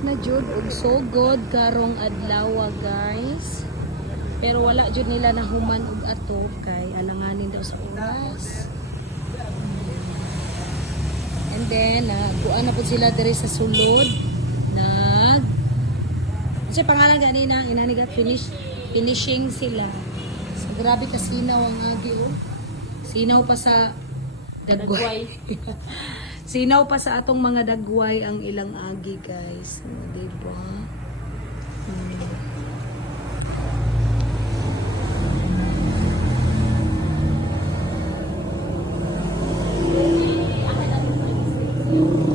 na jud og so good karong adlaw guys. Pero wala jud nila nahuman og ato kay alanganin daw sa oras. And then buan na po sila diri sa sulod. Kasi pangalan ganina inaniga finishing sila. So, grabe ka sinaw ang agi oh. Sinaw pa sa dagway. Sinaw pa sa atong mga dagway ang ilang agi guys. Diba? Hmm.